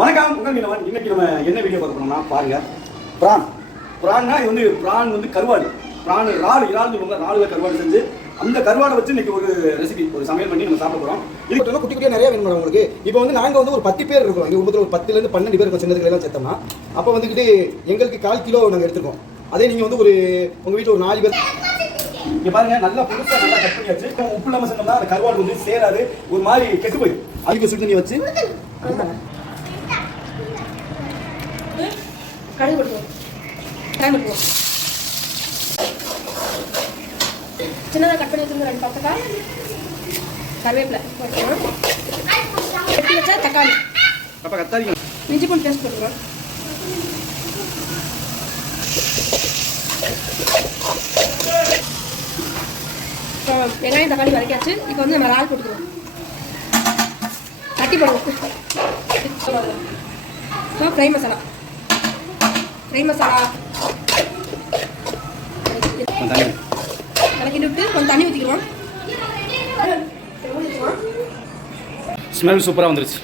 வணக்கம் உங்கள் மீனவன். இன்னைக்கு நம்ம என்ன வீடியோ பார்க்க போனோம்னா பாருங்க, பிரான்னா இது வந்து பிரான் வந்து கருவாடு, பிரான் இறால் சொல்லுவாங்க, இறாலுல கருவாடு செஞ்சு அந்த கருவாடை வச்சு இன்னைக்கு ஒரு ரெசிபி ஒரு சமையல் பண்ணி நம்ம சாப்பிட போறோம். இது குட்டி குட்டியாக நிறைய வேணும் உங்களுக்கு. இப்போ வந்து நாங்கள் வந்து ஒரு 10 பேர் இருக்கோம். எங்கள் குடும்பத்தில் ஒரு 10லேருந்து 12 பேர் இருக்கும். சின்னதுக்கெல்லாம் சேர்த்தோம்னா அப்போ வந்துக்கிட்டு எங்களுக்கு 1/4 கிலோ நாங்கள் எடுத்துருக்கோம். அதே நீங்கள் வந்து ஒரு உங்கள் வீட்டில் ஒரு 4 பேர் இங்கே பாருங்க, நல்லா புதுசாக நல்லா கட் பண்ணியாச்சு. உப்பு இல்லாமல் செஞ்சோம்னா அந்த கருவாடு வந்து சேராது, ஒரு மாதிரி கெட்டு போயிடும். அதுக்கு சுடு தண்ணி வச்சு கடுகு போட்டுருவோம். சின்னதாக கட் பண்ணி வச்சுருந்த 2 பச்சைக்காய், கருவேப்பிலை போட்டுருவோம். வெட்டி வச்சா தக்காளி, இஞ்சி பூண்டு பேஸ்ட் போட்டுருவோம். வெங்காயம் தக்காளி வதக்கியாச்சு. இப்போ வந்து நம்ம இறால் போட்டுக்கிறோம். தட்டி போடுவோம். ஃப்ரை மசாலா கலக்கிட்டு விட்டு கொஞ்சம் தண்ணி ஊற்றிக்கிறோம். ஸ்மெல் சூப்பராக வந்துருச்சு.